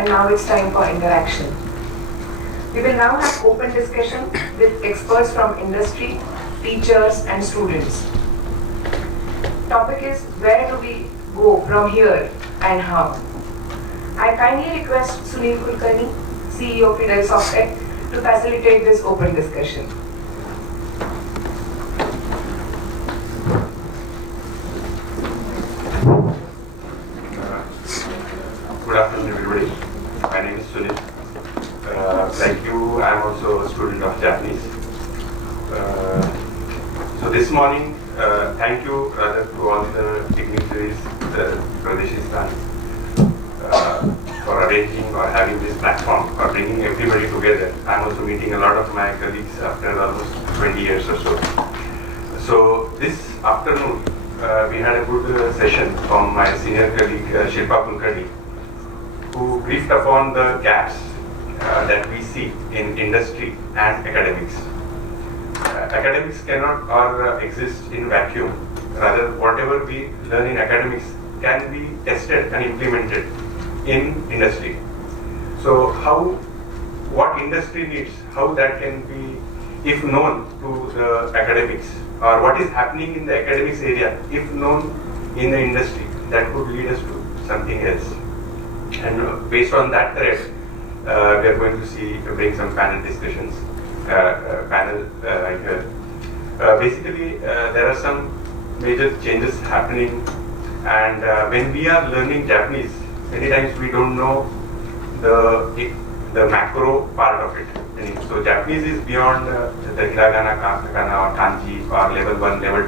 and now it's time for interaction. We will now have open discussion with experts from industry, teachers and students. Topic is, where do we go from here and how? I kindly request Sunil Kulkarni, CEO of Fidel Softech, to facilitate this open discussion. Good afternoon, everybody. My name is Sunil. Like you, I am also a student of Japanese. So this morning, thank you rather to all the dignitaries, the Pradeshistan, for arranging or having this platform, or bringing everybody together. I am also meeting a lot of my colleagues after almost 20 years or so. So this afternoon, we had a good session from my senior colleague Shilpa Kulkarni, who briefed upon the gaps that we see in industry and academics. Academics cannot exist in vacuum. Rather, whatever we learn in academics can be tested and implemented in industry. So what industry needs, how that can be, if known to the academics, or what is happening in the academics area, if known in the industry, that could lead us to something else. And based on that thread, we are going to bring some panel discussions, here. Basically, there are some major changes happening, and when we are learning Japanese, many times we don't know the macro part of it. And so Japanese is beyond the hiragana, katakana, or kanji, or level 1, level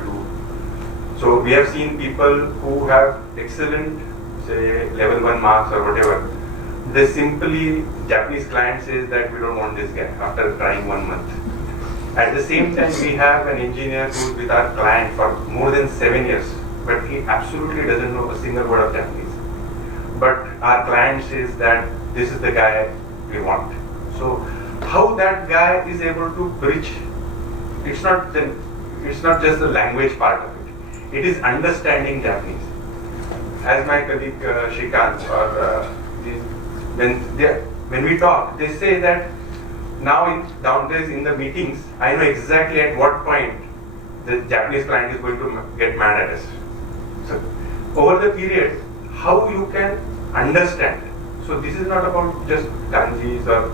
2. So we have seen people who have excellent, say, level 1 marks or whatever. They simply, Japanese client says that we don't want this guy after trying 1 month. At the same time, we have an engineer who's with our client for more than 7 years, but he absolutely doesn't know a single word of Japanese. But our client says that this is the guy we want. So how that guy is able to bridge, it's not just the language part of it. It is understanding Japanese. As my colleague Shrikant, when we talk, they say that now nowadays in the meetings, I know exactly at what point the Japanese client is going to get mad at us. So over the period, how you can understand. So this is not about just kanjis or.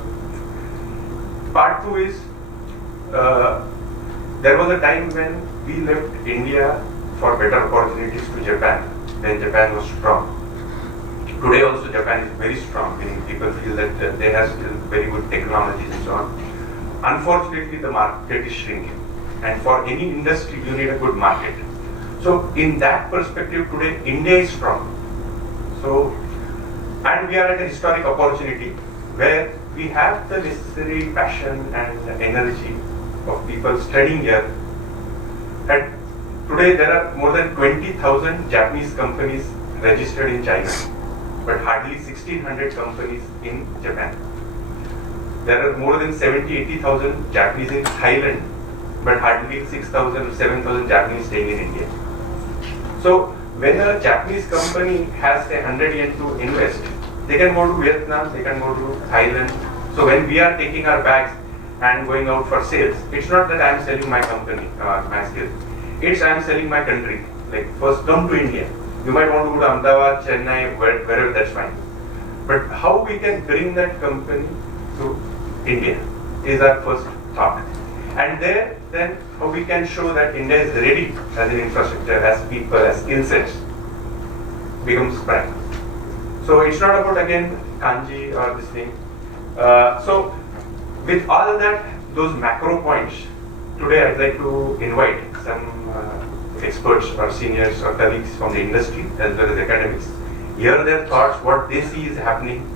Part 2 is, there was a time when we left India for better opportunities to Japan, when Japan was strong. Today also Japan is very strong, meaning people feel that they have still very good technologies and so on. Unfortunately, the market is shrinking, and for any industry you need a good market. So in that perspective, today India is strong. So, and we are at a historic opportunity where we have the necessary passion and energy of people studying here. And today there are more than 20,000 Japanese companies registered in China, but hardly 1,600 companies in Japan. There are more than 70,000-80,000 Japanese in Thailand, but hardly 6,000 or 7,000 Japanese staying in India. So when a Japanese company has say 100 yen to invest, they can go to Vietnam, they can go to Thailand. So when we are taking our bags and going out for sales, it's not that I am selling my company or my skills. It's I am selling my country. Like, first come to India. You might want to go to Ahmedabad, Chennai, wherever, that's fine. But how we can bring that company to India is our first thought. And there, then how we can show that India is ready as an infrastructure, as people, as skill sets becomes prime. So it's not about again kanji or this thing. So with all that, those macro points, today I'd like to invite some experts or seniors or colleagues from the industry as well as academics, hear their thoughts, what they see is happening.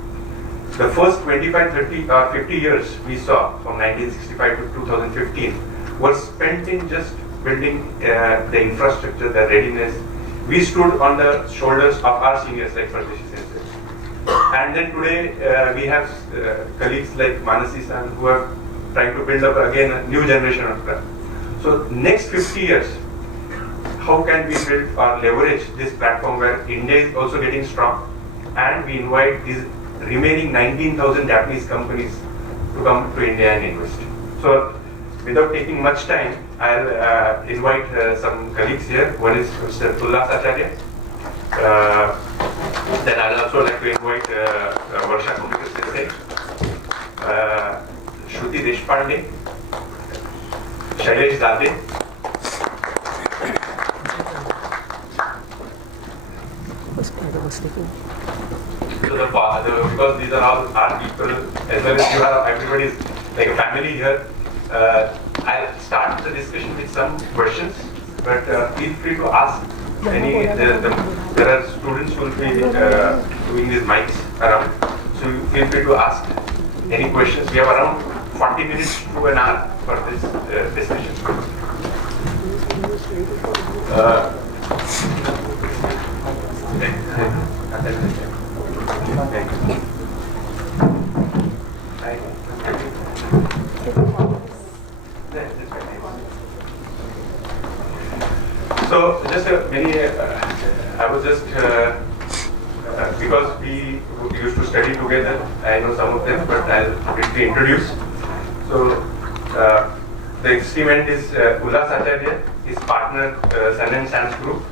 The first 25, 30 or 50 years we saw from 1965 to 2015 was spent in just building the infrastructure, the readiness. We stood on the shoulders of our seniors like Pradeshi Sensei. And then today we have colleagues like Manasi-san who are trying to build up again a new generation of craft. So next 50 years, how can we build or leverage this platform where India is also getting strong, and we invite the remaining 19,000 Japanese companies to come to India and invest. So, without taking much time, I'll invite some colleagues here. One is Mr. Ullas Acharya. Then I'll also like to invite Varsha Kumikar Sensei, Shruti Deshpande, Shailesh Dade. So because these are all our people, as well as you are, everybody is like a family here. I'll start the discussion with some questions, but feel free to ask any. There are students who will be doing these mics around, so feel free to ask any questions. We have around 40 minutes to an hour for this discussion. So just I was just because we used to study together. I know some of them, but I'll briefly introduce. So the experiment is Ullas Acharya, his partner Sun and Sands Group,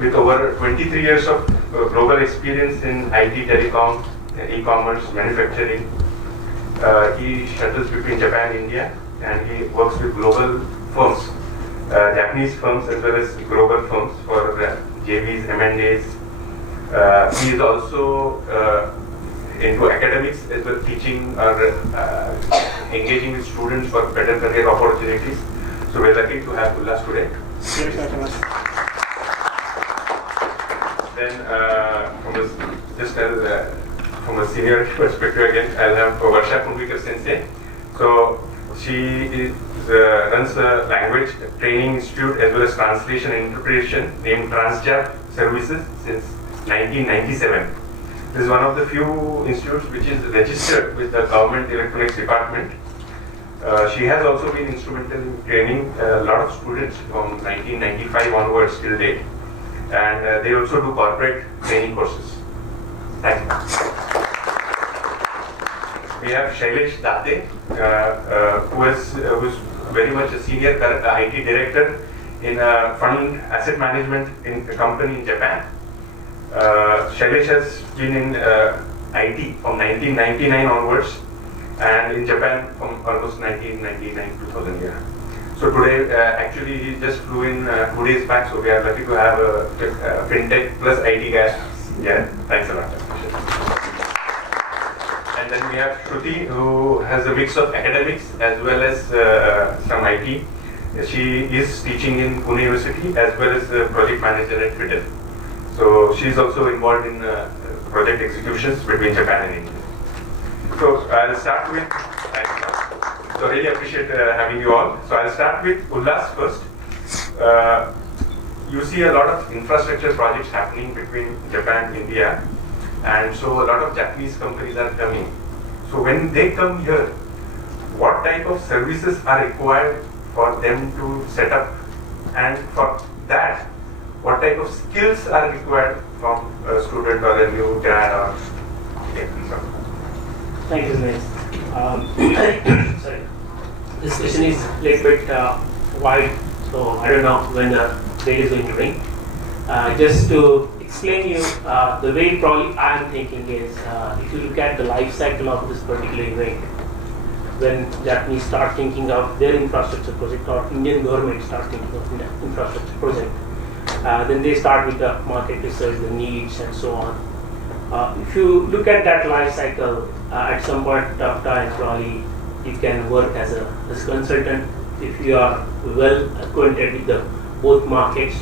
with over 23 years of global experience in IT, telecom, e-commerce, manufacturing. He shuttles between Japan and India, and he works with global firms, Japanese firms as well as global firms for JVs, M&As. He is also into academics as well, teaching or engaging with students for better career opportunities. So we're lucky to have Ullas today. Then from a senior perspective again, I'll have Varsha Kumikar Sensei. So she runs a language training institute as well as translation and interpretation named Transjap Services since 1997. This is one of the few institutes which is registered with the Government Electronics Department. She has also been instrumental in training a lot of students from 1995 onwards till date. And they also do corporate training courses. Thank you. We have Shailesh Dade, who is very much a senior IT director in a fund asset management in a company in Japan. Shailesh has been in IT from 1999 onwards, and in Japan from almost 1999-2000 year. So today, actually, he just flew in 2 days back, so we are lucky to have a fintech plus IT guy. Yeah, thanks a lot. And then we have Shruti, who has a mix of academics as well as some IT. She is teaching in Pune University as well as project manager at Twitter. So she is also involved in project executions between Japan and India. So I'll start with. So really appreciate having you all. So I'll start with Ullas first. You see a lot of infrastructure projects happening between Japan and India, and so a lot of Japanese companies are coming. So when they come here, what type of services are required for them to set up, and for that, what type of skills are required from a student or a new grad or Thank you, Sumesh. Sorry. This question is a little bit wide, so I don't know when the day is going to ring. Just to explain you, the way probably I am thinking is, if you look at the life cycle of this particular event, when Japanese start thinking of their infrastructure project or Indian government start thinking of infrastructure project, then they start with the market research, the needs and so on. If you look at that life cycle, at some point of time, probably you can work as a consultant if you are well acquainted with the both markets.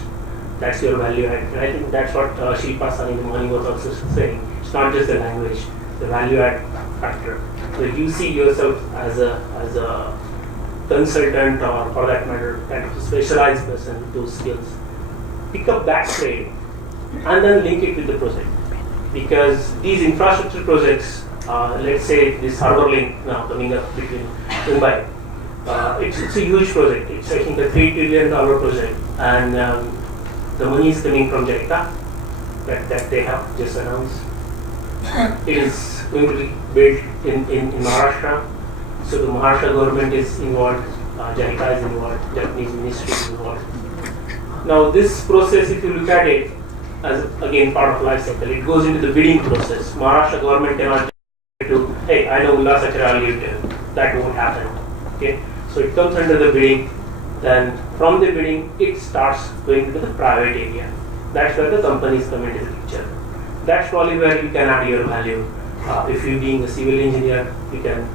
That's your value add. And I think that's what Shilpa-san in the morning was also saying. It's not just the language, the value add factor. So you see yourself as a consultant, or for that matter, kind of a specialized person with those skills. Pick up that trade and then link it with the project. Because these infrastructure projects, let's say this harbor link now coming up between Mumbai, it's a huge project. It's I think a $3 trillion project, and the money is coming from JICA that they have just announced. It is going to be built in Maharashtra. So the Maharashtra government is involved, JICA is involved, Japanese ministry is involved. Now this process, if you look at it as again part of life cycle, it goes into the bidding process. Maharashtra government cannot to, hey, I know Ullas Achara lived here. That won't happen. Okay, so it comes under the bidding. Then from the bidding, it starts going into the private area. That's where the companies come into the picture. That's probably where you can add your value. If you being a civil engineer, you can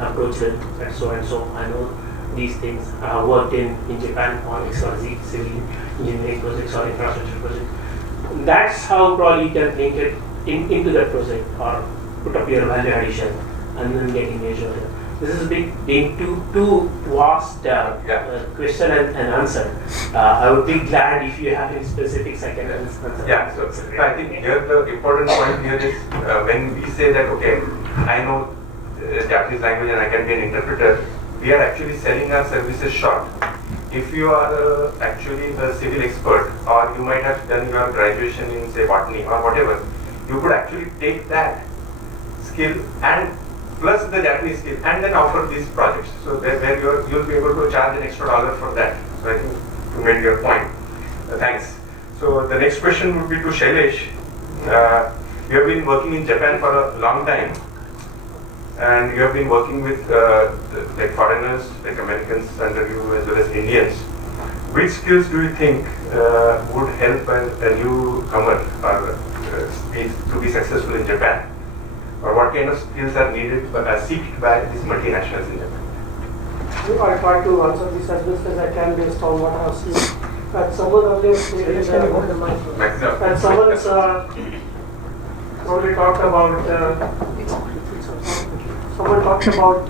approach it and so and so. I know these things. I have worked in Japan on XYZ civil engineering projects or infrastructure projects. That's how probably you can link it into that project or put up your value addition and then get engaged with it. This is being too vast question and answer. I would be glad if you have any specifics I can answer. Yeah, so I think here the important point here is when we say that, okay, I know Japanese language and I can be an interpreter, we are actually selling our services short. If you are actually the civil expert, or you might have done your graduation in say botany or whatever, you could actually take that skill and plus the Japanese skill and then offer these projects. So where you'll be able to charge an extra dollar for that. So I think you made your point. Thanks. So the next question would be to Shailesh. You have been working in Japan for a long time, and you have been working with like foreigners, like Americans under you as well as Indians. Which skills do you think would help a newcomer or to be successful in Japan? Or what kind of skills are needed sought by these multinationals in Japan? I try to answer this as best as I can based on what I have seen. That someone earlier stated that someone's already talked about someone talked about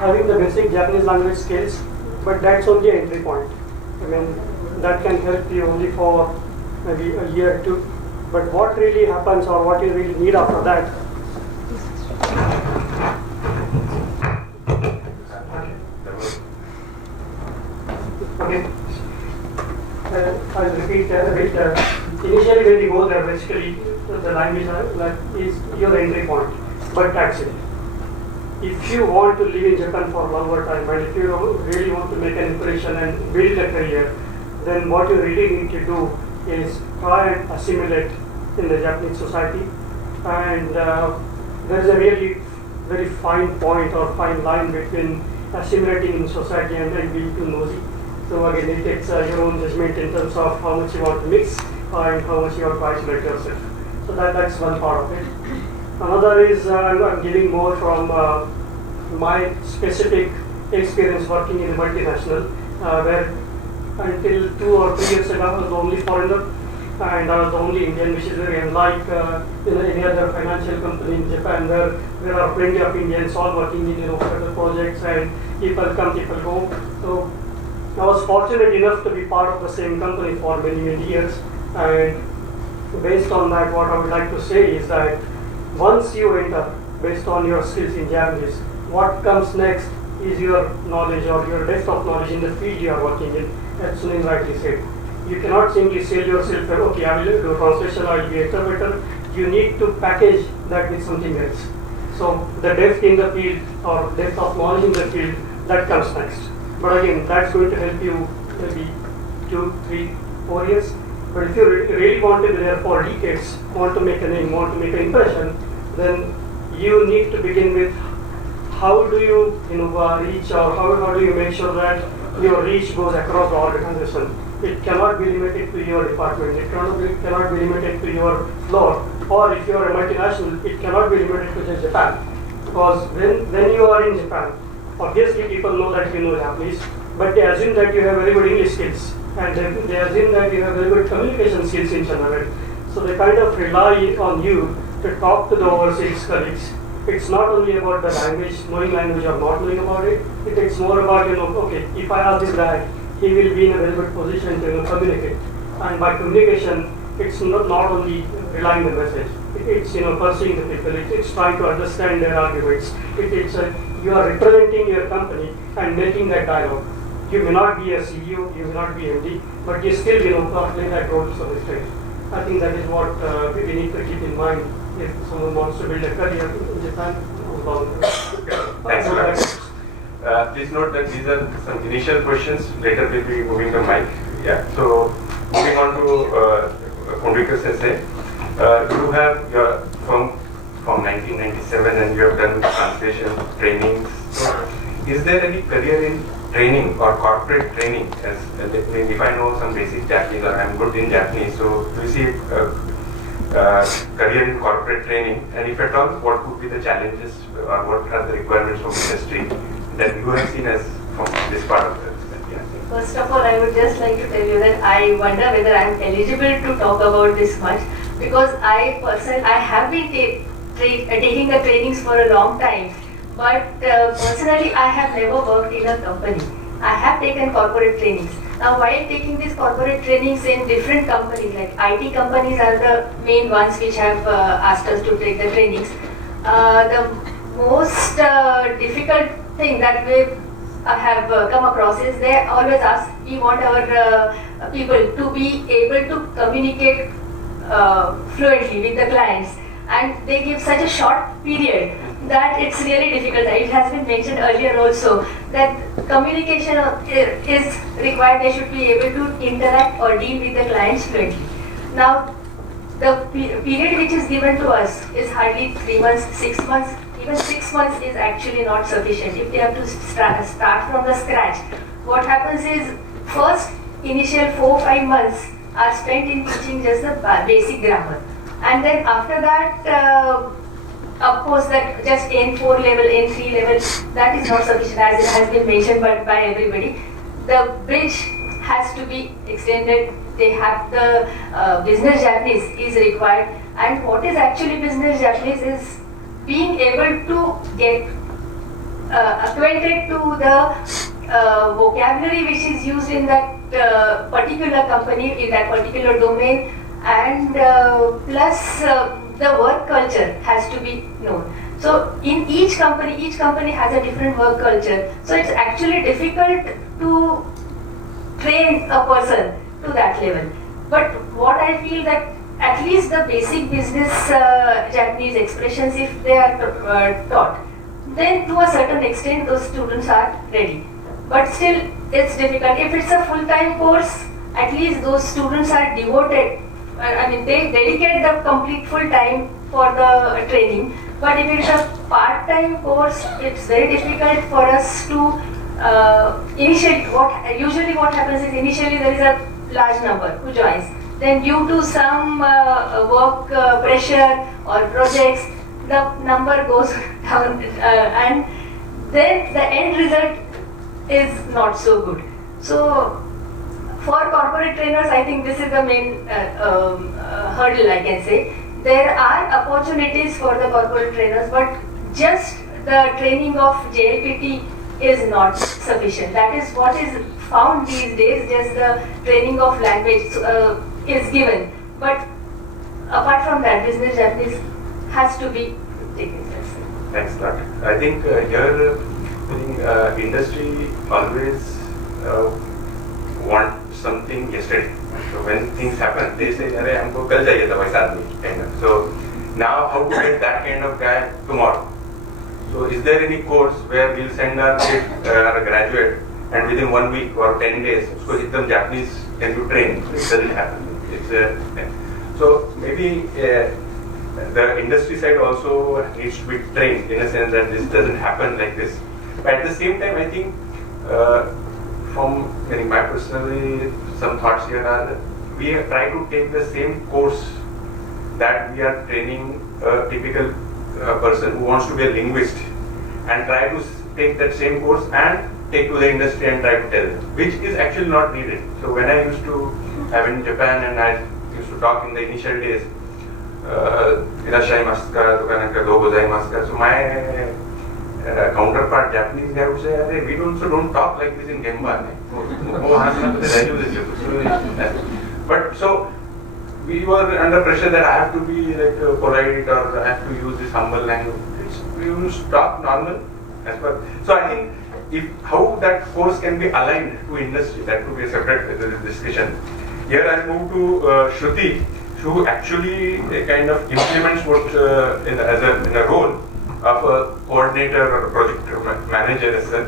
having the basic Japanese language skills, but that's only an entry point. I mean, that can help you only for maybe a year or two. But what really happens or what you really need after that? Okay. I'll repeat. Initially, when you go there, basically the language is your entry point. But that's it. If you want to live in Japan for a longer time, and if you really want to make an impression and build a career, then what you really need to do is try and assimilate in the Japanese society. And there is a really very fine point or fine line between assimilating in society and then being too nosy. So again, it takes your own judgment in terms of how much you want to mix and how much you want to isolate yourself. So that's one part of it. Another is I'm giving more from my specific experience working in a multinational, where until 2 or 3 years ago I was the only foreigner and I was the only Indian, which is very unlike any other financial company in Japan where there are plenty of Indians all working in certain projects and people come, people go. So I was fortunate enough to be part of the same company for many, many years, and based on that, what I would like to say is that once you enter based on your skills in Japanese, what comes next is your knowledge or your depth of knowledge in the field you are working in, as Sunil rightly said. You cannot simply sell yourself, okay, I will do translation, I will be interpreter. You need to package that with something else. So the depth in the field or depth of knowledge in the field, that comes next. But again, that's going to help you maybe 2, 3, 4 years. But if you really want to be there for decades, want to make a name, want to make an impression, then you need to begin with how do you reach, or how do you make sure that your reach goes across the organization. It cannot be limited to your department, it cannot be limited to your floor, or if you are a multinational, it cannot be limited to just Japan. Because when you are in Japan, obviously people know that you know Japanese, but they assume that you have very good English skills, and they assume that you have very good communication skills in general. So they kind of rely on you to talk to the overseas colleagues. It's not only about the language, knowing language or not knowing about it. It's more about, okay, if I ask this guy, he will be in a very good position to communicate. And by communication, it's not only relying on the message. It's pursuing the people. It's trying to understand their arguments. You are representing your company and making that dialogue. You may not be a CEO, you may not be MD, but you still play that role to some extent. I think that is what we need to keep in mind if someone wants to build a career in Japan, Thanks a lot. Please note that these are some initial questions. Later we'll be moving the mic. Yeah. So moving on to Kondrikar Sensei. You have your firm from 1997 and you have done translation trainings. So is there any career in training or corporate training? As if I know some basic Japanese or I'm good in Japanese, so do you see career in corporate training? And if at all, what would be the challenges or what are the requirements from industry that you have seen as from this part of the First of all, I would just like to tell you that I wonder whether I am eligible to talk about this much, because I have been taking the trainings for a long time, but personally I have never worked in a company. I have taken corporate trainings. Now while taking these corporate trainings in different companies, like IT companies are the main ones which have asked us to take the trainings, the most difficult thing that we have come across is they always ask, we want our people to be able to communicate fluently with the clients, and they give such a short period that it's really difficult. It has been mentioned earlier also that communication is required. They should be able to interact or deal with the clients fluently. Now, the period which is given to us is hardly 3 months, 6 months. Even 6 months is actually not sufficient. If they have to start from the scratch, what happens is first initial 4-5 months are spent in teaching just the basic grammar, and then after that, of course, that just N4 level, N3 level, that is not sufficient, as it has been mentioned by everybody. The bridge has to be extended. They have the business Japanese is required, and what is actually business Japanese is being able to get acquainted to the vocabulary which is used in that particular company, in that particular domain, and plus the work culture has to be known. So in each company has a different work culture. So it's actually difficult to train a person to that level. But what I feel that at least the basic business Japanese expressions, if they are taught, then to a certain extent those students are ready. But still it's difficult. If it's a full-time course, at least those students are devoted. They dedicate the complete full time for the training. But if it's a part-time course, it's very difficult for us to usually what happens is initially there is a large number who joins. Then due to some work pressure or projects, the number goes down, and then the end result is not so good. So for corporate trainers, I think this is the main hurdle, I can say. There are opportunities for the corporate trainers, but just the training of JLPT is not sufficient. That is what is found these days, just the training of language is given. But apart from that, business Japanese has to be taken. Thanks a lot. I think here industry always want something yesterday. So when things happen, they say, "Arey, humko kal chahiye tha waisa aadmi," kind of. So now, how to get that kind of guy tomorrow? So is there any course where we'll send our kid or a graduate, and within 1 week or 10 days, usko ekdam Japanese can you train? So it doesn't happen. So maybe the industry side also needs to be trained in a sense that this doesn't happen like this. But at the same time, I think from my personally some thoughts here are that we try to take the same course that we are training a typical person who wants to be a linguist, and try to take that same course and take to the industry and try to tell them, which is actually not needed. So when I used to have in Japan and I used to talk in the initial days, irashaimasu ka, dokananka dou gozaimasu ka, so my counterpart Japanese guy would say, we don't talk like this in Gemba. But so we were under pressure that I have to be like polite or I have to use this humble language. We used to talk normal as well. So I think how that course can be aligned to industry, that would be a separate discussion. Here I move to Shruti. who actually kind of implements what in a role of a coordinator or a project manager as well.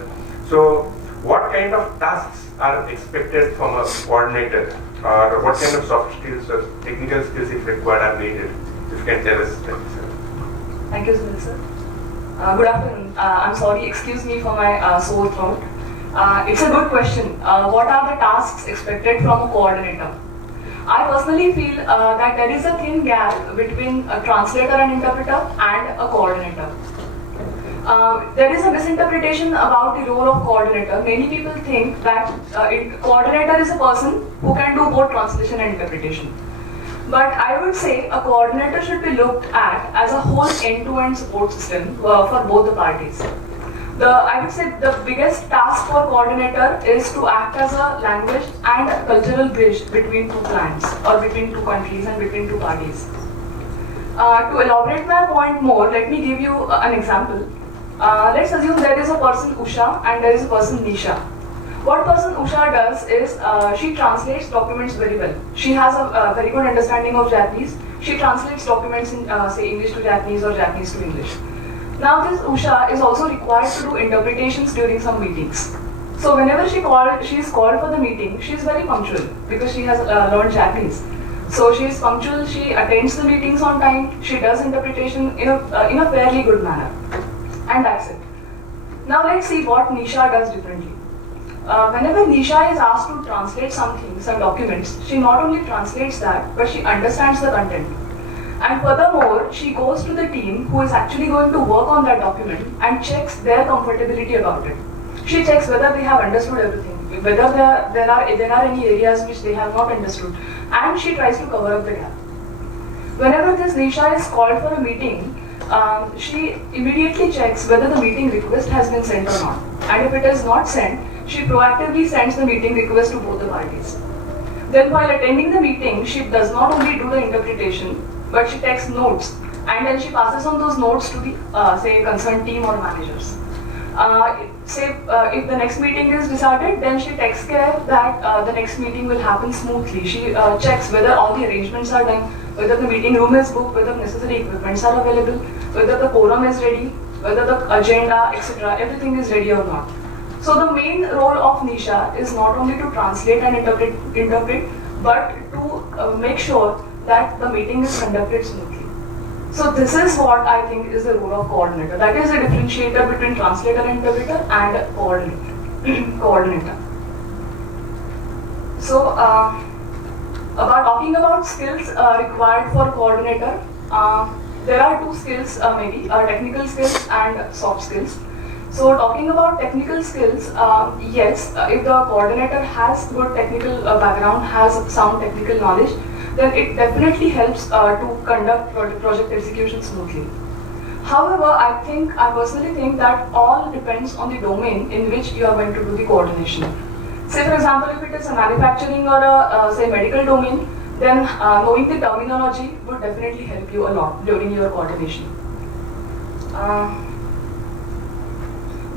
So what kind of tasks are expected from a coordinator, or what kind of soft skills or technical skills if required are needed? If you can tell us that, sir. Thank you, Sunil sir. Good afternoon. I'm sorry, excuse me for my sore throat. It's a good question. What are the tasks expected from a coordinator? I personally feel that there is a thin gap between a translator and interpreter and a coordinator. There is a misinterpretation about the role of coordinator. Many people think that coordinator is a person who can do both translation and interpretation. But I would say a coordinator should be looked at as a whole end-to-end support system for both the parties. I would say the biggest task for coordinator is to act as a language and cultural bridge between two clients, or between two countries and between two parties. To elaborate my point more, let me give you an example. Let's assume there is a person Usha and there is a person Nisha. What person Usha does is she translates documents very well. She has a very good understanding of Japanese. She translates documents in say English to Japanese or Japanese to English. Now this Usha is also required to do interpretations during some meetings. So whenever she is called for the meeting, she is very punctual because she has learned Japanese. So she is punctual, she attends the meetings on time, she does interpretation in a fairly good manner. And that's it. Now let's see what Nisha does differently. Whenever Nisha is asked to translate something, some documents, she not only translates that, but she understands the content. And furthermore, she goes to the team who is actually going to work on that document and checks their comfortability about it. She checks whether they have understood everything, whether there are any areas which they have not understood, and she tries to cover up the gap. Whenever this Nisha is called for a meeting, she immediately checks whether the meeting request has been sent or not. And if it is not sent, she proactively sends the meeting request to both the parties. Then while attending the meeting, she does not only do the interpretation, but she takes notes, and then she passes on those notes to the say concerned team or managers. If the next meeting is decided, then she takes care that the next meeting will happen smoothly. She checks whether all the arrangements are done, whether the meeting room is booked, whether necessary equipments are available, whether the quorum is ready, whether the agenda, etc., everything is ready or not. So the main role of Nisha is not only to translate and interpret, but to make sure that the meeting is conducted smoothly. So this is what I think is the role of coordinator. That is the differentiator between translator and interpreter and coordinator. So about talking about skills required for coordinator, there are two skills maybe, technical skills and soft skills. So talking about technical skills, yes, if the coordinator has good technical background, has sound technical knowledge, then it definitely helps to conduct project execution smoothly. However, I personally think that all depends on the domain in which you are going to do the coordination. Say for example, if it is a manufacturing or a say medical domain, then knowing the terminology would definitely help you a lot during your coordination.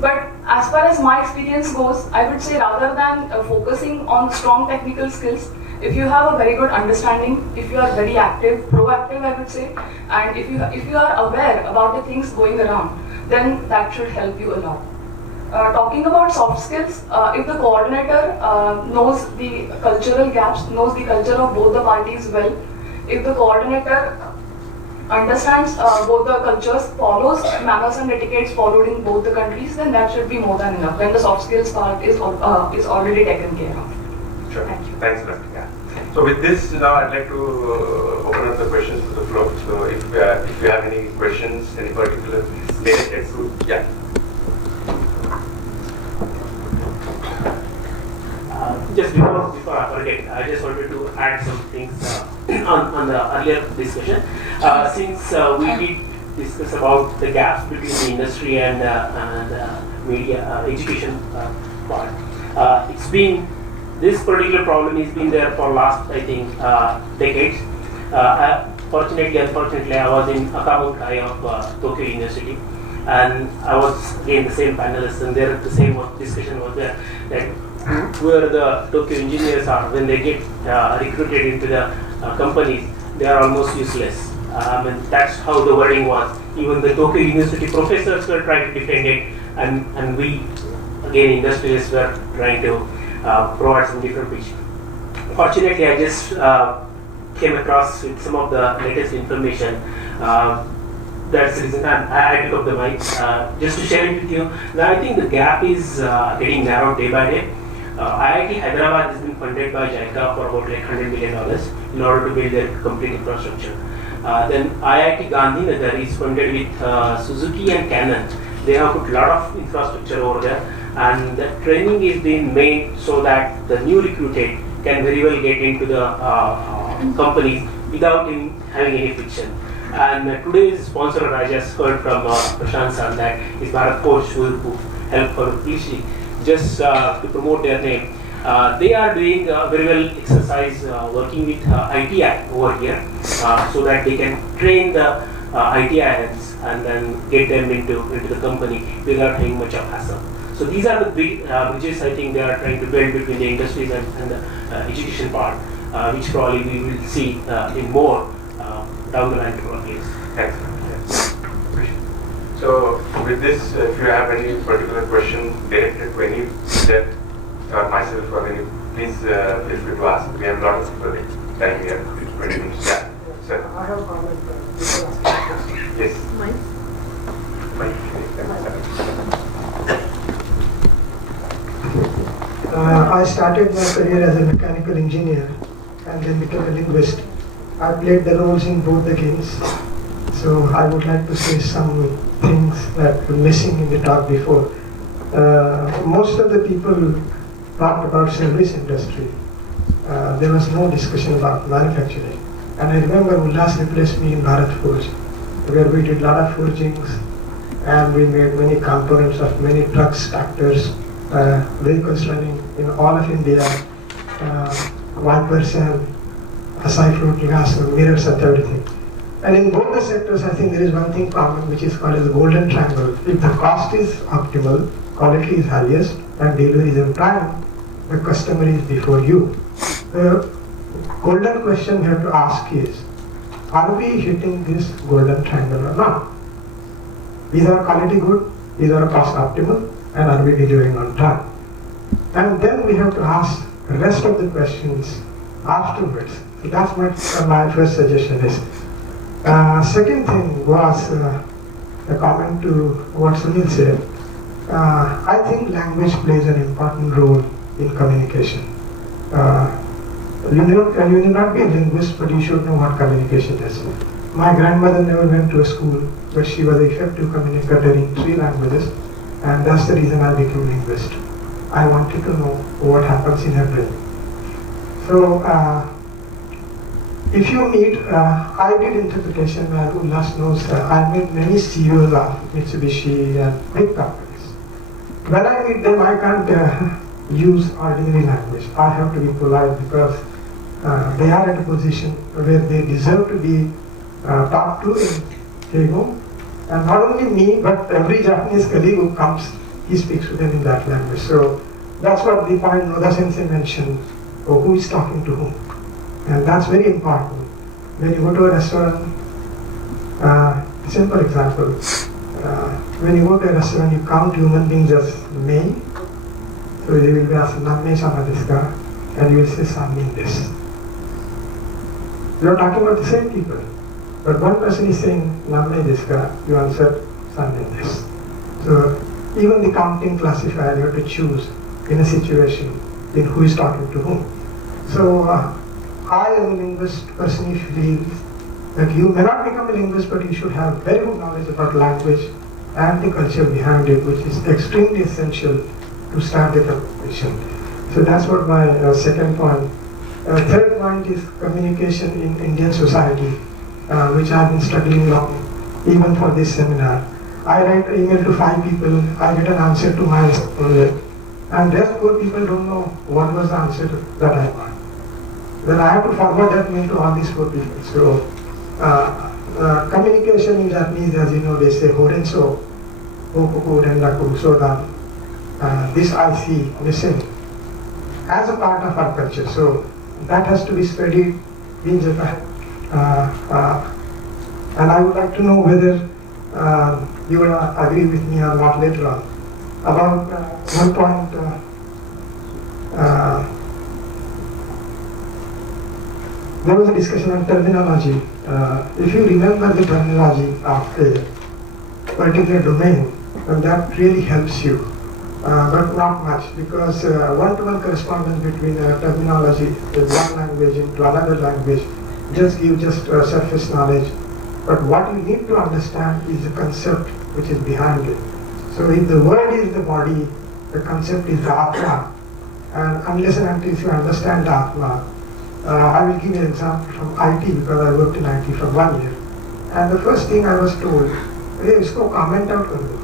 But as far as my experience goes, I would say rather than focusing on strong technical skills, if you have a very good understanding, if you are very active, proactive I would say, and if you are aware about the things going around, then that should help you a lot. Talking about soft skills, if the coordinator knows the cultural gaps, knows the culture of both the parties well, if the coordinator understands both the cultures, follows manners and etiquettes followed in both the countries, then that should be more than enough. Then the soft skills part is already taken care of. Sure. Thank you. Thanks, Dr. Yeah. So with this, now I'd like to open up the questions to the floor. So if you have any questions, any particular related to, yeah. Just before I forget, I just wanted to add some things on the earlier discussion. Since we did discuss about the gaps between the industry and media education part, this particular problem has been there for last, I think, decades. Fortunately, unfortunately, I was in Akabun Kai of Tokyo University, and I was again the same panelist, and there the same discussion was there that where the Tokyo engineers are when they get recruited into the companies, they are almost useless. And that's how the wording was. Even the Tokyo University professors were trying to defend it, and we, again, industrialists were trying to provide some different picture. Fortunately, I just came across with some of the latest information. That's the reason I took up the mic, just to share it with you. Now I think the gap is getting narrowed day by day. IIT Hyderabad has been funded by JICA for about like $100 million in order to build their complete infrastructure. Then IIT Gandhinagar is funded with Suzuki and Canon. They have put a lot of infrastructure over there, and the training is being made so that the new recruited can very well get into the companies without having any friction. And today's sponsor, I just heard from Prashant Sir, that is Bharat Coach, who helped for Polishi, just to promote their name. They are doing very well exercise working with ITI over here, so that they can train the ITIans and then get them into the company without having much of hassle. So these are the bridges I think they are trying to build between the industries and the education part, which probably we will see in more down the line to our place. Thanks. So with this, if you have any particular question directed to any teacher or myself or any, please feel free to ask. We have a lot of people time here. 20 minutes. Yeah, sir. I have a comment. Yes. Mike? Mike. I started my career as a mechanical engineer and then became a linguist. I played the roles in both the games. So I would like to say some things that were missing in the talk before. Most of the people talked about service industry. There was no discussion about manufacturing. And I remember Ullas replaced me in Bharat Forge, where we did a lot of forgings and we made many components of many trucks, tractors, vehicles running in all of India, wipers and aside from glass and mirrors and everything. And in both the sectors, I think there is one thing common, which is called as the golden triangle. If the cost is optimal, quality is highest, and delivery is in time, the customer is before you. The golden question we have to ask is, are we hitting this golden triangle or not? Is our quality good? Is our cost optimal? And are we delivering on time? And then we have to ask the rest of the questions afterwards. So that's what my first suggestion is. Second thing was a comment to what Sunil said. I think language plays an important role in communication. You need not be a linguist, but you should know what communication is. My grandmother never went to a school, but she was an effective communicator in 3 languages, and that's the reason I became a linguist. I wanted to know what happens in her brain. So, if you meet, I did interpretation, and Ullas knows I met many CEOs of Mitsubishi and big companies. When I meet them, I can't use ordinary language. I have to be polite because they are at a position where they deserve to be talked to in Keigo. And not only me, but every Japanese colleague who comes, he speaks to them in that language. So that's what the point Noda Sensei mentioned, who is talking to whom. And that's very important. When you go to a restaurant, simple example, when you go to a restaurant, you count human beings as mei. So they will be asked, namme sama desu ka? And you will say, samin desu. You are talking about the same people. But one person is saying, namme desu ka? You answer, samin desu. So even the counting classifier, you have to choose in a situation in who is talking to whom. So I, as a linguist, personally feel that you may not become a linguist, but you should have very good knowledge about language and the culture behind it, which is extremely essential to start the conversation. So that's what my second point. Third point is communication in Indian society, which I've been studying long, even for this seminar. I write an email to 5 people, I get an answer to my project, and rest 4 people don't know what was the answer that I got. Then I have to forward that mail to all these 4 people. So communication in Japanese, as you know, they say horenso, hokoku, renraku, so that this I see missing as a part of our culture. So that has to be studied in Japan. And I would like to know whether you will agree with me or not later on. About one point, there was a discussion on terminology. If you remember the terminology of a particular domain, then that really helps you. But not much, because one-to-one correspondence between terminology in one language into another language just gives just surface knowledge. But what you need to understand is the concept which is behind it. So if the word is the body, the concept is the Atma. And unless and until you understand the Atma, I will give you an example from IT, because I worked in IT for 1 year. And the first thing I was told, hey, isko comment out kar do.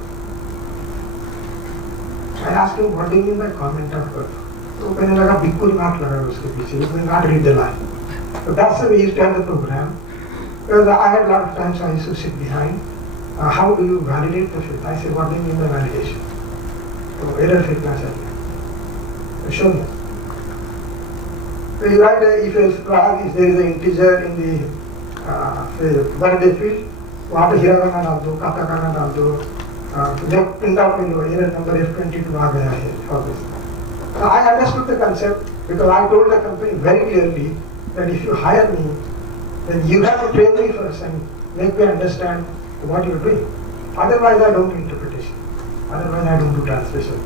I asked him, what do you mean by comment out kar do? So कहने लगा बिल्कुल not लगा उसके पीछे, you will not read the line. So that's the way you start the program. Because I had a lot of times I used to sit behind. How do you validate the faith? I said, what do you mean by validation? So error faith na chahiye. Show me. So you write if there is an integer in the birthday field, वहाँ पे hiragana डाल दो, katakana डाल दो, जब print out में लो error number F22 आ गया है for this. So I understood the concept because I told the company very clearly that if you hire me, then you have to train me first and make me understand what you're doing. Otherwise, I don't do interpretation. Otherwise, I don't do translation.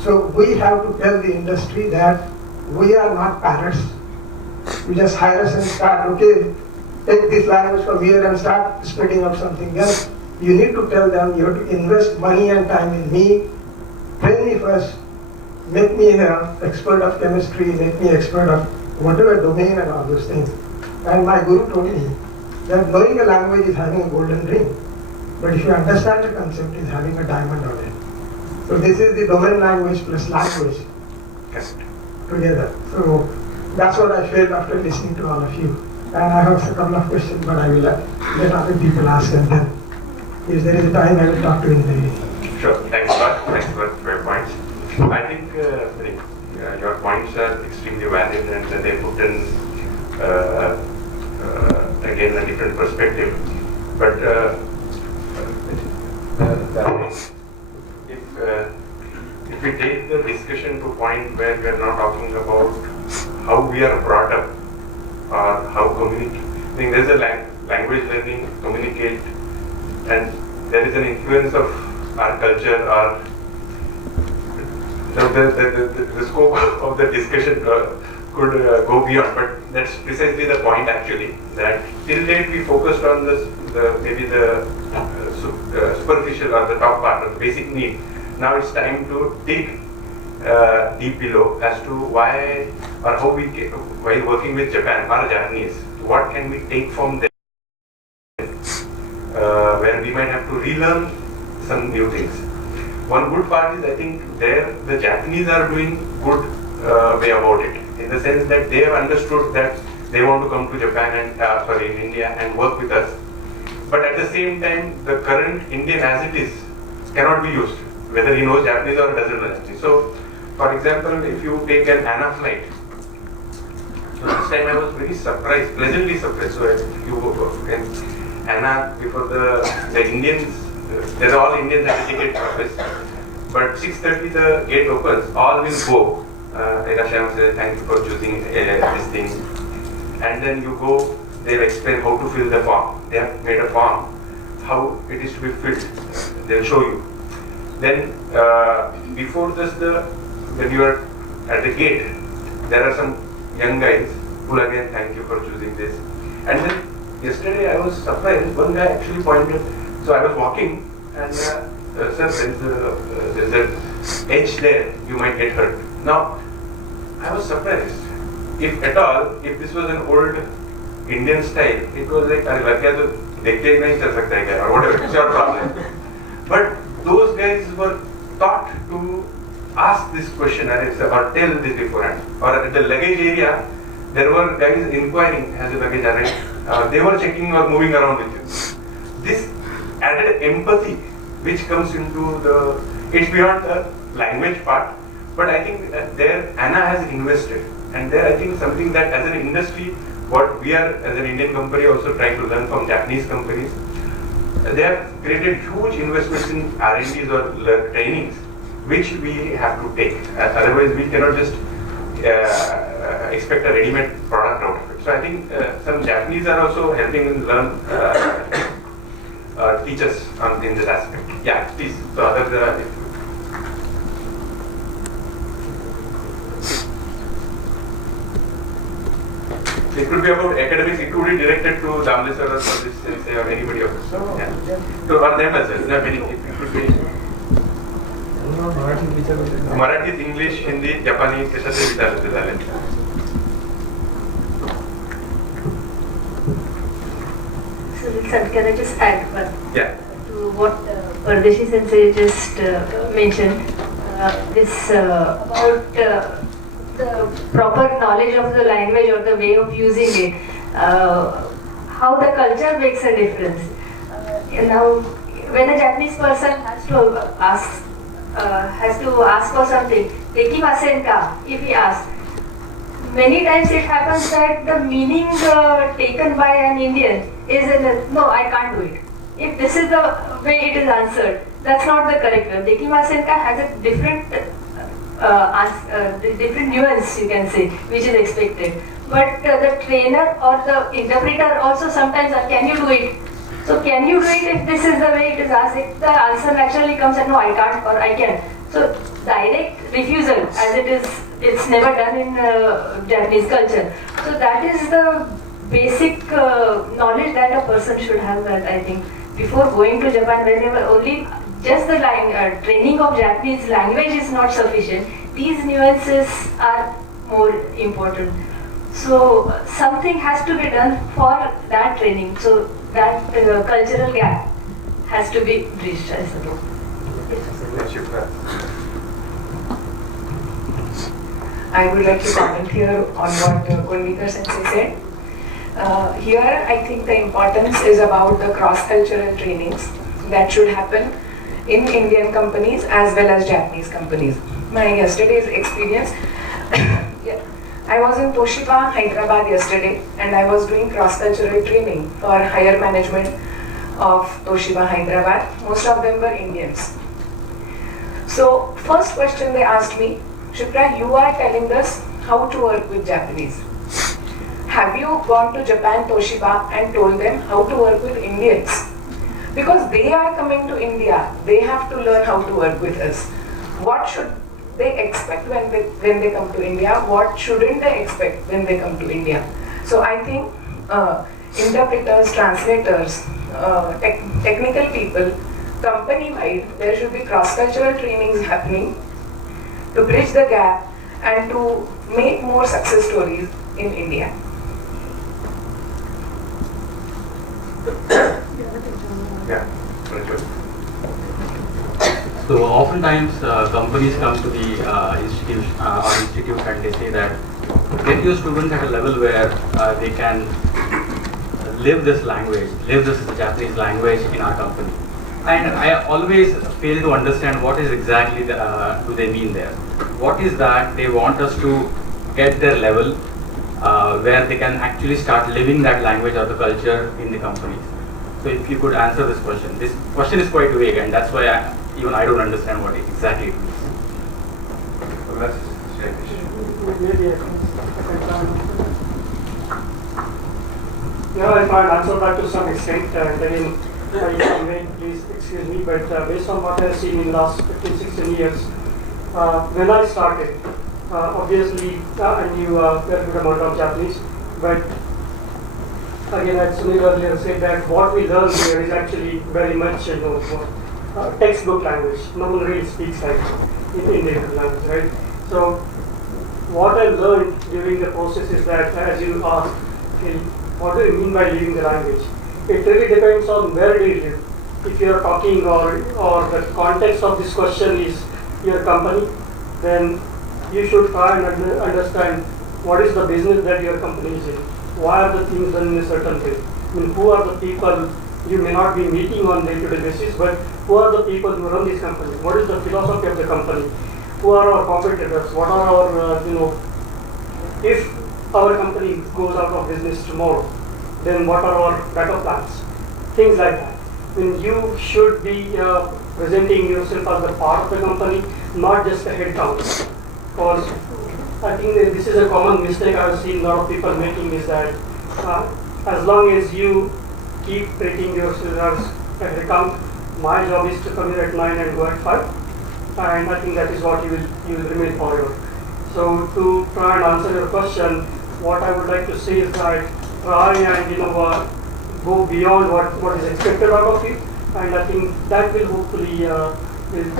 So we have to tell the industry that we are not parrots. You just hire us and start, okay, take this language from here and start splitting up something else. You need to tell them you have to invest money and time in me, train me first, make me an expert of chemistry, make me expert of whatever domain and all those things. And my guru told me that knowing a language is having a golden ring, but if you understand the concept, is having a diamond on it. So this is the domain language plus language together. So that's what I felt after listening to all of you. And I have a couple of questions, but I will let other people ask, and then if there is a time, I will talk to you in the evening. Sure, thanks a lot. Thanks for your points. I think your points are extremely valid, and they put in again a different perspective. But if we take the discussion to a point where we are not talking about how we are brought up or how communicate, I think there is a language learning, communicate, and there is an influence of our culture or the scope of the discussion could go beyond, but that's precisely the point actually, that till date we focused on maybe the superficial or the top part of the basic need. Now it's time to dig deep below as to why or how we, while working with Japan or Japanese, what can we take from them where we might have to relearn some new things. One good part is I think there the Japanese are doing good way about it, in the sense that they have understood that they want to come to Japan and in India and work with us. But at the same time, the current Indian as it is cannot be used, whether he knows Japanese or doesn't know Japanese. So, for example, if you take an ANA flight, so this time I was very surprised, pleasantly surprised. So if you in ANA, before the Indians, they're all Indians at the ticket office, but 6:30 the gate opens, all will go. Irasham says, thank you for choosing this thing. And then you go, they'll explain how to fill the form. They have made a form, how it is to be filled. They'll show you. Then before this, when you are at the gate, there are some young guys who again thank you for choosing this. And then yesterday I was surprised, one guy actually pointed, so I was walking and sir, there's an edge there, you might get hurt. Now, I was surprised. If at all, if this was an old Indian style, it was like, or whatever, it's your problem. But those guys were taught to ask this question or tell this beforehand. Or at the luggage area, there were guys inquiring, has the luggage arrived? They were checking or moving around with you. This added empathy which comes into it's beyond the language part, but I think there ANA has invested, and there I think something that as an industry what we are as an Indian company also trying to learn from Japanese companies. They have created huge investments in R&Ds or trainings, which we have to take. Otherwise, we cannot just expect a ready-made product out of it. So I think some Japanese are also helping us learn, teach us in this aspect. Yeah, please. So other it could be about academics. It could be directed to Damle sir or this say or anybody of us. Yeah. To or them as well. There are many. It could be Marathi, English, Hindi, Japanese. कशाचे विचारले झाले? So, sir, can I just add one? Yeah. To what Pardeshi Sensei just mentioned, this about the proper knowledge of the language or the way of using it, how the culture makes a difference. Now, when a Japanese person has to ask for something, dekimasen ka, if he asks, many times it happens that the meaning taken by an Indian is no, I can't do it. If this is the way it is answered, that's not the correct one. Dekimasen ka has a different different nuance, you can say, which is expected. But the trainer or the interpreter also sometimes can you do it? So can you do it if this is the way it is asked? If the answer naturally comes and no, I can't or I can. So direct refusal, as it's never done in Japanese culture. So that is the basic knowledge that a person should have, I think, before going to Japan. Whenever only just the training of Japanese language is not sufficient. These nuances are more important. So something has to be done for that training. So that cultural gap has to be bridged, I suppose. I would like to comment here on what Gurvikar Sensei said. Here, I think the importance is about the cross-cultural trainings that should happen in Indian companies as well as Japanese companies. My yesterday's experience, I was in Toshiba, Hyderabad yesterday, and I was doing cross-cultural training for higher management of Toshiba, Hyderabad. Most of them were Indians. So, first question they asked me, Shipra, you are telling us how to work with Japanese. Have you gone to Japan, Toshiba, and told them how to work with Indians? Because they are coming to India, they have to learn how to work with us. What should they expect when they come to India? What shouldn't they expect when they come to India? So I think interpreters, translators, technical people, company-wide, there should be cross-cultural trainings happening to bridge the gap and to make more success stories in India. Yeah. So oftentimes companies come to the institute and they say that get your students at a level where they can live this language, live this Japanese language in our company. And I always fail to understand what is exactly do they mean there. What is that they want us to get their level where they can actually start living that language or the culture in the companies. So if you could answer this question. This question is quite vague and that's why even I don't understand what exactly it means. So let's Maybe I might answer that to some extent. Again, if I may, please excuse me, but based on what I've seen in the last 15-16 years, when I started, obviously I knew a very good amount of Japanese, but again, as Sunil earlier said that what we learn here is actually very much, textbook language. No one really speaks like in Indian language, right? So, what I learned during the process is that, as you asked, what do you mean by living the language? It really depends on where do you live. If you are talking or the context of this question is your company, then you should try and understand what is the business that your company is in. Why are the things done in a certain way? I mean, who are the people you may not be meeting on day-to-day basis, but who are the people who run this company? What is the philosophy of the company? Who are our competitors? What are our, if our company goes out of business tomorrow, then what are our backup plans? Things like that. When you should be presenting yourself as a part of the company, not just a headcount. Because I think that this is a common mistake I've seen a lot of people making, is that as long as you keep treating yourself as a headcount, my job is to come here at 9 and go at 5, and I think that is what you will remain forever. So to try and answer your question, what I would like to say is that try and go beyond what is expected out of you, and I think that will hopefully will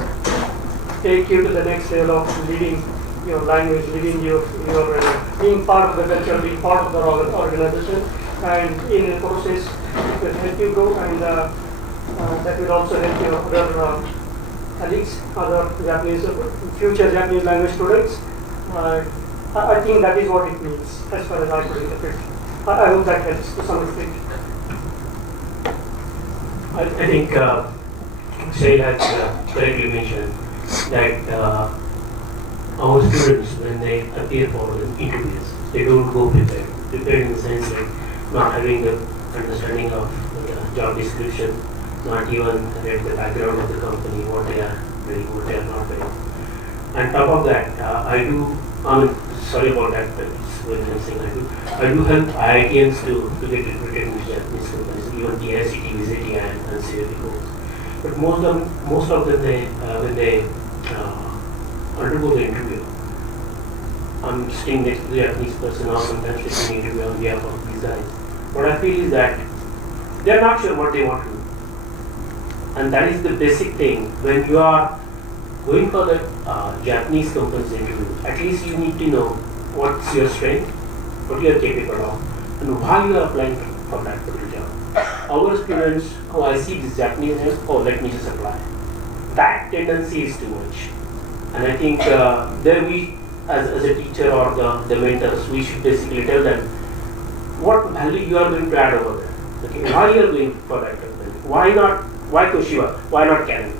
take you to the next level of leading your language, leading your being part of the culture, being part of the organization, and in the process it will help you grow, and that will also help your other colleagues, other Japanese, future Japanese language students. I think that is what it means as far as I could interpret. I hope that helps to some extent. I think Shail has correctly mentioned that our students, when they appear for the interviews, they don't go prepared. Prepared in the sense like not having the understanding of the job description, not even read the background of the company, what they are doing, what they are not doing. On top of that, sorry about that, but it's when I'm saying I do help IITians to get recruited in Japanese companies, even TICT, VCT, and CVP. But most of them, when they undergo the interview, I'm sitting next to the Japanese person, or sometimes taking an interview on behalf of these guys. What I feel is that they're not sure what they want to do. And that is the basic thing. When you are going for the Japanese company's interview, at least you need to know what's your strength, what you are capable of, and why you are applying for that particular job. Our students, I see this Japanese name, let me just apply. That tendency is too much. And I think there we, as a teacher or the mentors, we should basically tell them what value you are going to add over there. Okay, why you are going for that company? Why Toshiba? Why not Canon?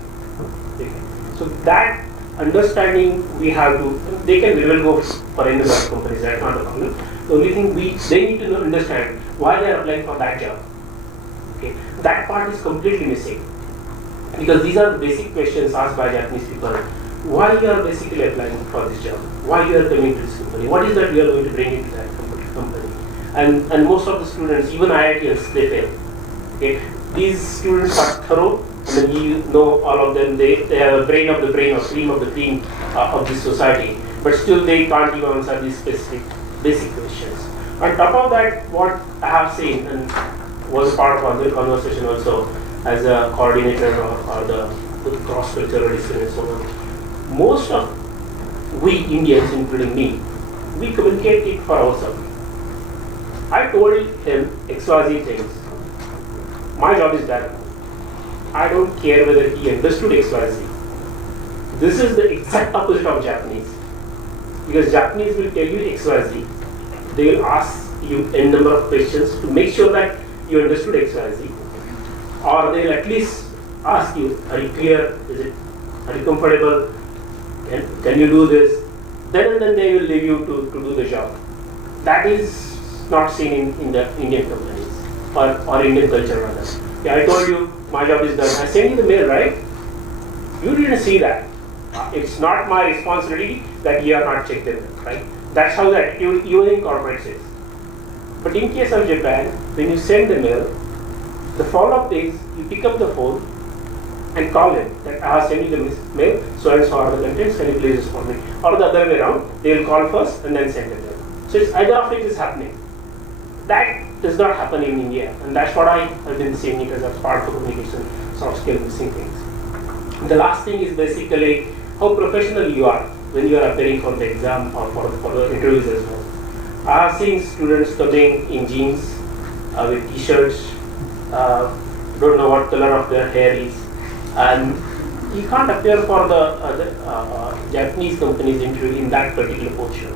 Okay. So that understanding we have to, they can very well go for any other companies, that's not a problem. The only thing they need to understand why they are applying for that job. Okay. That part is completely missing. Because these are the basic questions asked by Japanese people. Why you are basically applying for this job? Why you are coming to this company? What is that you are going to bring into that company? And most of the students, even IITians, they fail. Okay. These students are thorough, and then you know all of them, they have a brain of the brain or cream of the cream of this society, but still they can't even answer these specific basic questions. On top of that, what I have seen and was part of our conversation also as a coordinator or the cross-cultural discussion and so on, most of we Indians, including me, we communicate it for ourselves. I told him XYZ things. My job is done. I don't care whether he understood XYZ. This is the exact opposite of Japanese. Because Japanese will tell you XYZ. They will ask you a number of questions to make sure that you understood XYZ. Or they will at least ask you, are you clear? Are you comfortable? Can you do this? Then and then they will leave you to do the job. That is not seen in the Indian companies or Indian culture rather. Yeah, I told you my job is done. I sent you the mail, right? You didn't see that. It's not my responsibility that you have not checked the mail, right? That's how the attitude even in corporates is. But in case of Japan, when you send the mail, the follow-up is you pick up the phone and call them that I have sent you the mail, so and so are the contents, can you please respond me? Or the other way around, they will call first and then send the mail. So it's either of it is happening. That does not happen in India, and that's what I have been seeing it as a part of communication, soft skill missing things. The last thing is basically how professional you are when you are appearing for the exam or for the interviews as well. I have seen students coming in jeans with t-shirts, don't know what color of their hair is, and you can't appear for the Japanese companies interview in that particular posture.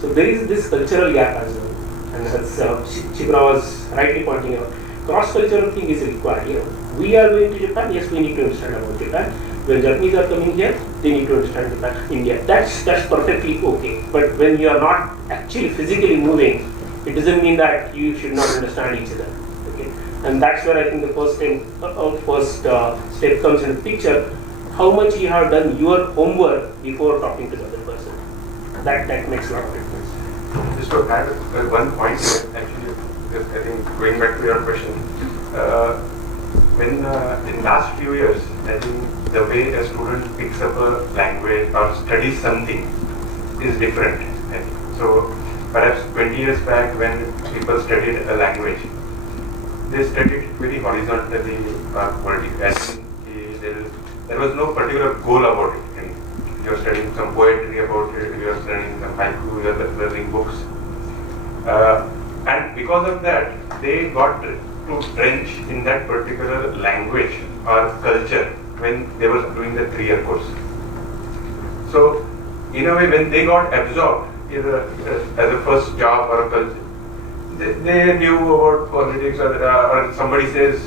So there is this cultural gap as well. And as Chibra was rightly pointing out, cross-cultural thing is required. We are going to Japan, yes, we need to understand about Japan, when Japanese are coming here, they need to understand the India. That's perfectly okay. But when you are not actually physically moving, it doesn't mean that you should not understand each other. Okay, and that's where I think the first step comes into picture. How much you have done your homework before talking to the other person. That makes a lot of difference. Just to add one point here, actually, just I think going back to your question, when in last few years, I think the way a student picks up a language or studies something is different. I think. So perhaps 20 years back when people studied a language, they studied very horizontally or vertically. I think there was no particular goal about it. I mean, you're studying some poetry about it, you're studying some haiku, you're learning books. And because of that, they got to trench in that particular language or culture when they were doing the 3-year course. So, in a way, when they got absorbed as a first job or a culture, they knew about politics or somebody says,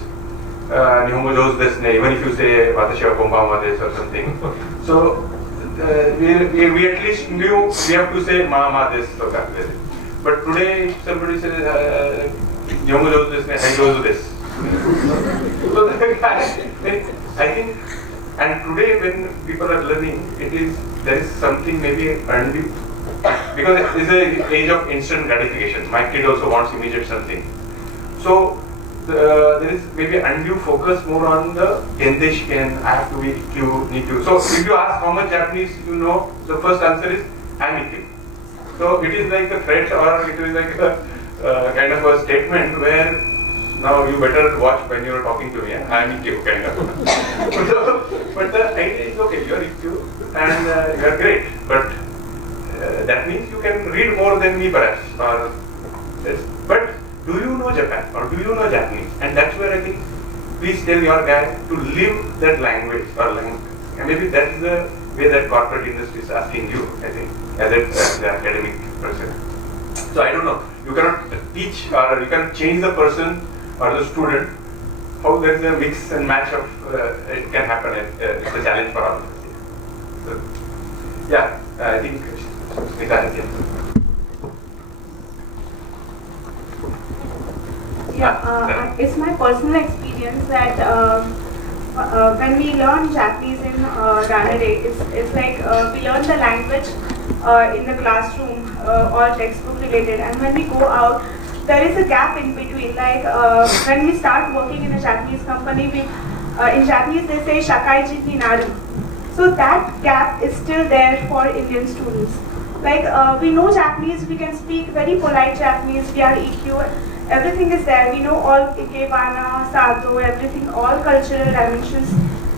Nihongo jōzu desu ne, even if you say watashi wa konbanwa desu or something. So we at least knew we have to say mama desu or that. But today if somebody says Nihongo jōzu desu ne, hai jōzu desu. So I think, and today when people are learning, there is something maybe undue, because it is an age of instant gratification. My kid also wants immediate something. So there is maybe undue focus more on the Kendeshken, I have to be Q, need to. So if you ask how much Japanese you know, the first answer is I'm Ikyu. So it is like a threat or it is like a kind of a statement where now you better watch when you are talking to me, I'm Ikyu kind of. But the idea is okay, you are Ikyu and you are great, but that means you can read more than me perhaps. But do you know Japan or do you know Japanese? And that's where I think, please tell your guy to live that language or language. And maybe that's the way that corporate industry is asking you, I think, as an academic person. So I don't know, you cannot teach or you can change the person or the student. How there is a mix and match of it can happen. It's a challenge for all of us. So, yeah, I think Smita has answered. Yeah, it's my personal experience that when we learn Japanese in Ranade, it's like we learn the language in the classroom, all textbook related, and when we go out, there is a gap in between. Like when we start working in a Japanese company, in Japanese they say shakaijin ni naru. So that gap is still there for Indian students. Like we know Japanese, we can speak very polite Japanese, we are EQ. Everything is there. We know all ikebana, sado, everything, all cultural dimensions.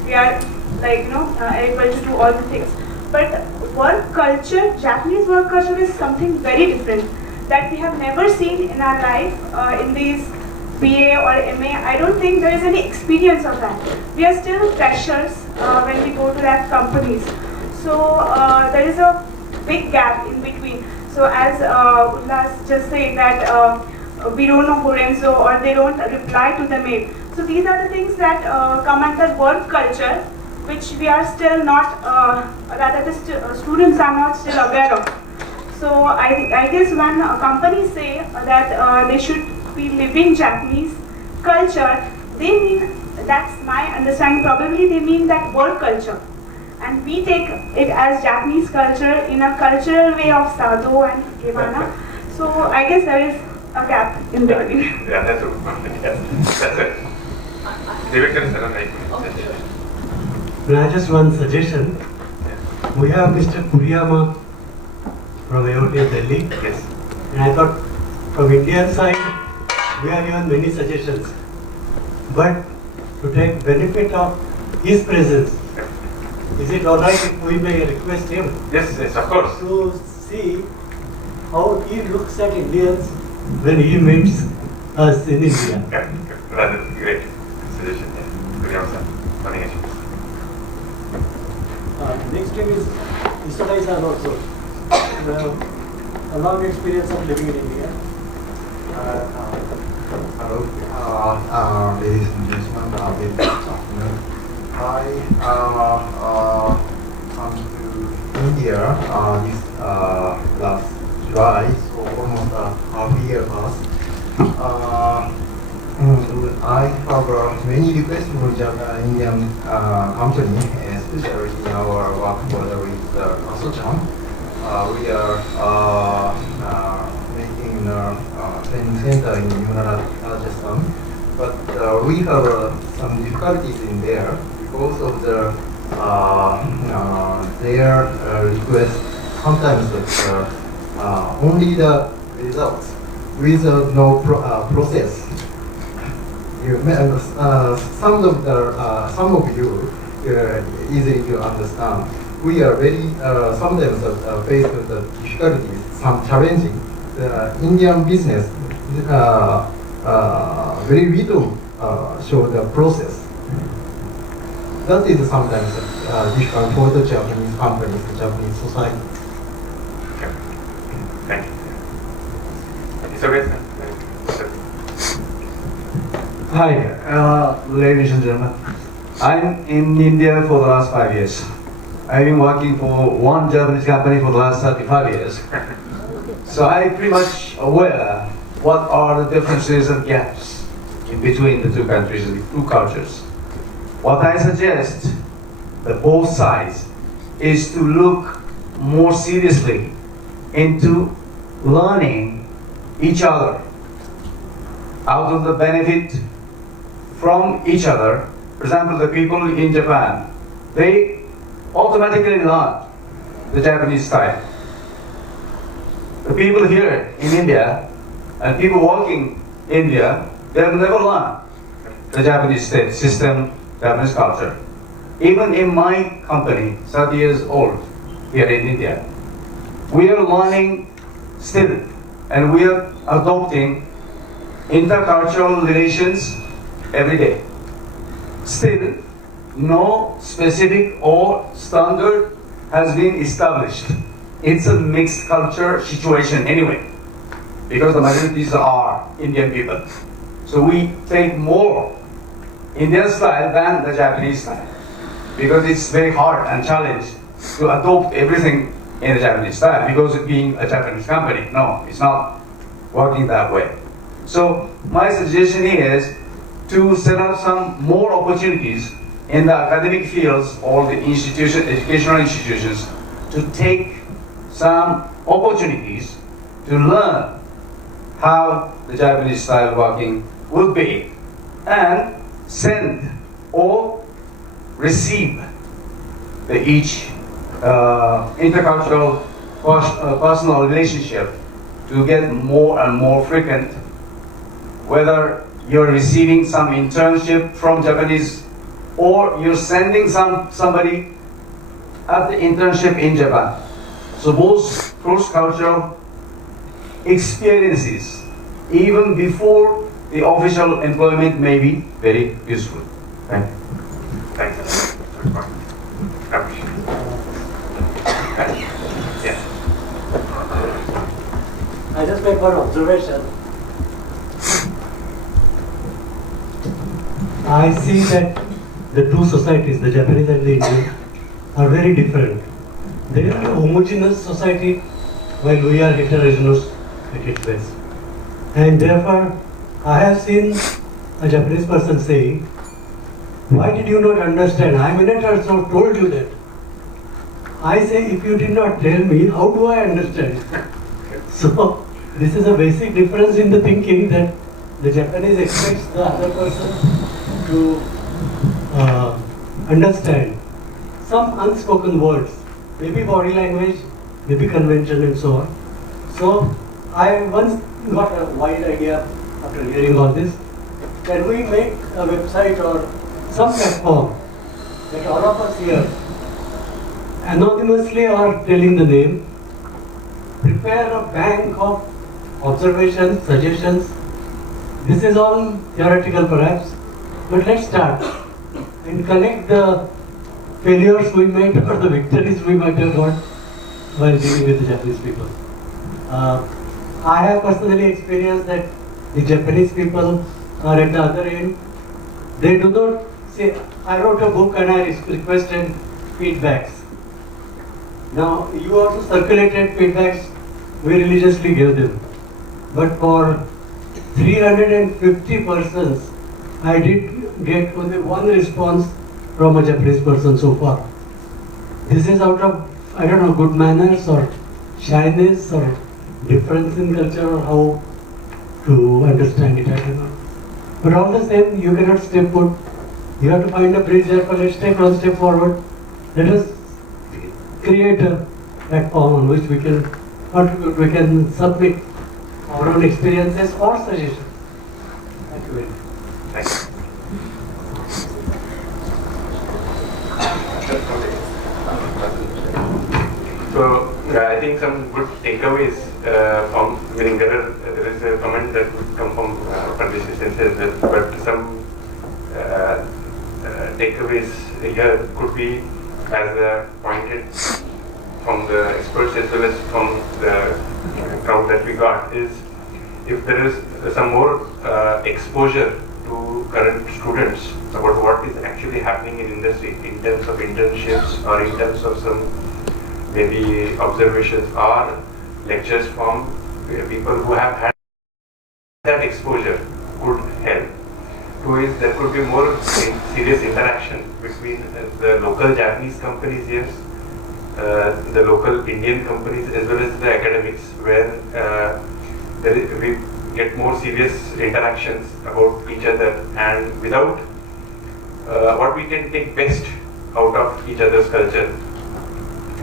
We are like able to do all the things. But work culture, Japanese work culture is something very different that we have never seen in our life in these BA or MA. I don't think there is any experience of that. We are still freshers when we go to that companies. So there is a big gap in between. So as Ullas just said that we don't know Horenzo or they don't reply to the mail. So these are the things that come under work culture, which we are still not, rather the students are not still aware of. So I guess when companies say that they should be living Japanese culture, they mean, that's my understanding, probably they mean that work culture. And we take it as Japanese culture in a cultural way of sado and ikebana. So I guess there is a gap in between. Yeah, that's a good point. Yeah, that's it. Devakar sir, I just one suggestion. We have Mr. Kuriyama from IOT Delhi. Yes. And I thought from Indian side, we are given many suggestions. But to take benefit of his presence, is it alright if we may request him? Yes, yes, of course. To see how he looks at Indians when he meets us in India. Rather great suggestion. Kuriyama sir. Next thing is, Isodai-san also. A long experience of living in India. Hello, ladies and gentlemen, good afternoon. I come to India this last July, so almost a half year passed. I have many requests from Indian company, especially in our work together with Asochan. We are making a training center in Rajasthan, but we have some difficulties in there because of the their request. Sometimes that only the results with no process. You may some of you easily to understand. We are very sometimes faced with the difficulties, some challenging. The Indian business very little show the process. That is sometimes difficult for the Japanese companies, the Japanese society. Thank you. It's okay. Hi, ladies and gentlemen. I'm in India for the last 5 years. I've been working for one Japanese company for the last 35 years. So I'm pretty much aware what are the differences and gaps in between the two countries, the two cultures. What I suggest that both sides is to look more seriously into learning each other out of the benefit from each other. For example, the people in Japan, they automatically learn the Japanese style. The people here in India and people working in India, they have never learned the Japanese state system, Japanese culture. Even in my company, 30 years old here in India, we are learning still, and we are adopting intercultural relations every day. Still, no specific or standard has been established. It's a mixed culture situation anyway, because the majorities are Indian people. So we take more Indian style than the Japanese style, because it's very hard and challenging to adopt everything in the Japanese style, because it being a Japanese company. No, it's not working that way. So my suggestion is to set up some more opportunities in the academic fields or the educational institutions to take some opportunities to learn how the Japanese style working would be, and send or receive each intercultural personal relationship to get more and more frequent, whether you're receiving some internship from Japanese or you're sending somebody at the internship in Japan. So both cross-cultural experiences, even before the official employment, may be very useful. Thank you. Thank you. Yes. I just make one observation. I see that the two societies, the Japanese and the Indian, are very different. They are a homogeneous society, while we are heterogeneous at its best. And therefore, I have seen a Japanese person saying, "Why did you not understand? I may not have told you that." I say, if you did not tell me, how do I understand? So, this is a basic difference in the thinking, that the Japanese expects the other person to understand some unspoken words, maybe body language, maybe convention and so on. So I once got a wild idea after hearing all this. Can we make a website or some platform that all of us here anonymously or telling the name, prepare a bank of observations, suggestions. This is all theoretical perhaps, but let's start and collect the failures we made or the victories we might have got while dealing with the Japanese people. I have personally experienced that the Japanese people are at the other end. They do not say, I wrote a book and I requested feedbacks. Now, you also circulated feedbacks, we religiously gave them. But for 350 persons, I did get only one response from a Japanese person so far. This is out of, I don't know, good manners or shyness or difference in culture or how to understand it, I don't know. But all the same, you cannot stay put. You have to find a bridge there, but let's take one step forward. Let us create a platform on which we can contribute, we can submit our own experiences or suggestions. Thank you very much. Thanks. So I think some good takeaways from, meaning there is a comment that would come from Pardeshi Sensei as well, but some takeaways here could be, as pointed from the experts as well as from the crowd that we got, is if there is some more exposure to current students about what is actually happening in industry in terms of internships or in terms of some maybe observations or lectures from people who have had that exposure could help. Two is there could be more serious interaction between the local Japanese companies here, the local Indian companies as well as the academics, where we get more serious interactions about each other and without what we can take best out of each other's culture.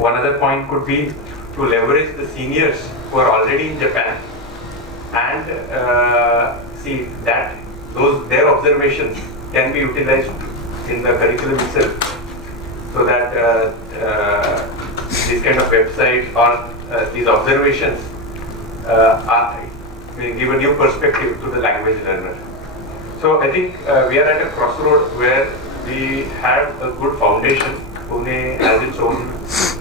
One other point could be to leverage the seniors who are already in Japan and see that their observations can be utilized in the curriculum itself, so that this kind of website or these observations will give a new perspective to the language learner. So I think we are at a crossroad where we have a good foundation. Pune has its own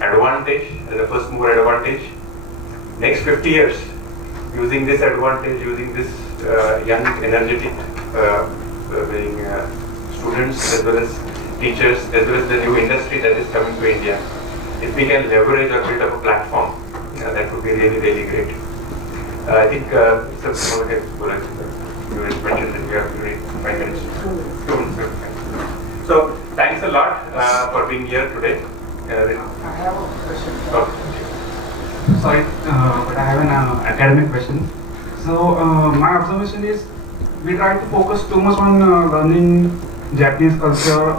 advantage, as a first mover advantage. Next 50 years, using this advantage, using this young, energetic students as well as teachers, as well as the new industry that is coming to India, if we can leverage or build up a platform, that would be really, really great. I think you mentioned that we have 5 minutes. 2 minutes. So thanks a lot for being here today. I have a question. Sorry, but I have an academic question. So my observation is we try to focus too much on learning Japanese culture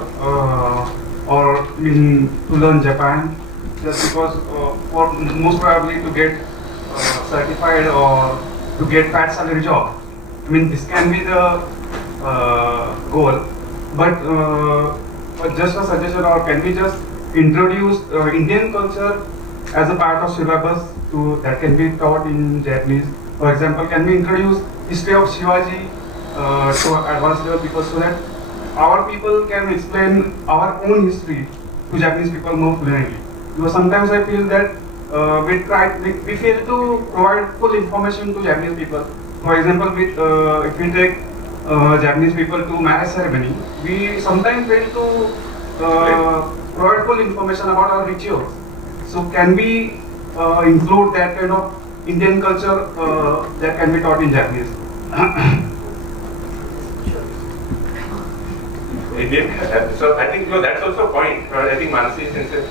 or to learn Japan, just because for most probably to get certified or to get fat salary job. I mean, this can be the goal, but just a suggestion, or can we just introduce Indian culture as a part of syllabus that can be taught in Japanese? For example, can we introduce history of Shivaji to advanced level people, so that our people can explain our own history to Japanese people more fluently? Because sometimes I feel that we fail to provide full information to Japanese people. For example, if we take Japanese people to marriage ceremony, we sometimes fail to provide full information about our rituals. So can we include that kind of Indian culture that can be taught in Japanese? Indian, so I think that's also a point. I think Manasi Sensei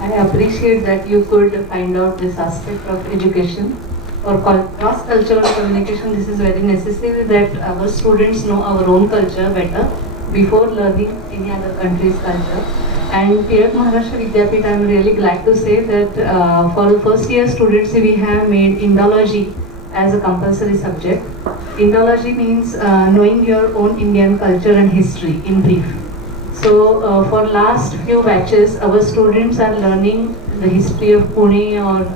I appreciate that you could find out this aspect of education. For cross-cultural communication, this is very necessary that our students know our own culture better before learning any other country's culture. And here at Maharashtra Vidyapith, I am really glad to say that for the first year students, we have made Indology as a compulsory subject. Indology means knowing your own Indian culture and history in brief. So for last few batches, our students are learning the history of Pune or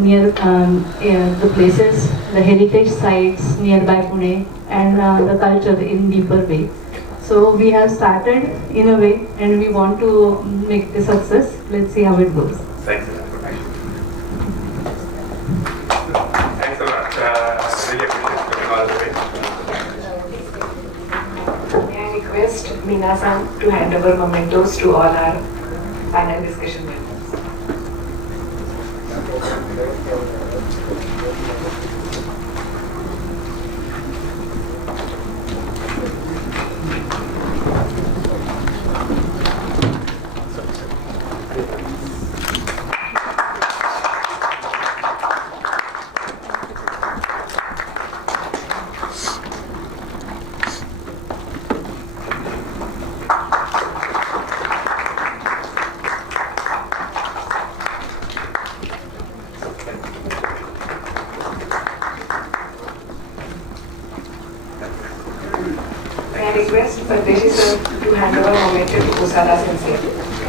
near the places, the heritage sites nearby Pune, and the culture in deeper way. So we have started in a way, and we want to make the success. Let's see how it goes. Thanks a lot. Thanks a lot. Really appreciate coming all the way. request Meena-san to hand over mementos to all our panel discussion members. May I request Pardeshi sir to hand over memento to Kusala Sensei.